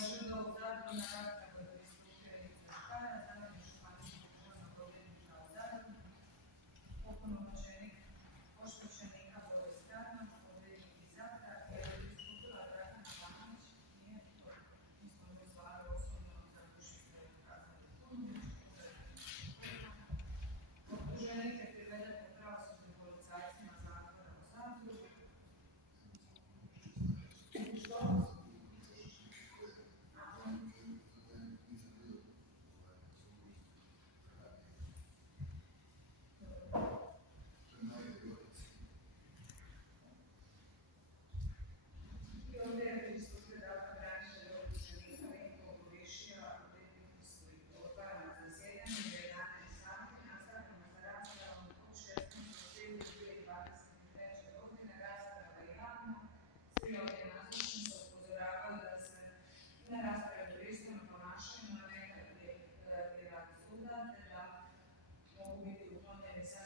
Može do zakona rasprave pristupio i zakona, zamjenik županijskog državnog odvjetnika u Zadru, opunomoćenik oštećenika Boris Radman, odvjetnik iz Zadra, jer je pristupila Dragana Panović, nije to, nismo mi zvali osobno za dušice kazneni punomoć. Optuženik je priveden po pravosudnim policajcima zatvora u Zadru. Što? I ovdje je pristupio dakle branitelj optuženika Vinko Gorišija, odvjetnik odbora na zasjedanju u 11 sati. Nastavljamo sa raspravom od 16.2023. godine. Rasprava je javna. Svi ovdje nazočni su upozoravali da se na raspravi pristojno ponašaju na nekakve radi suda, te da mogu biti uklonjeni sa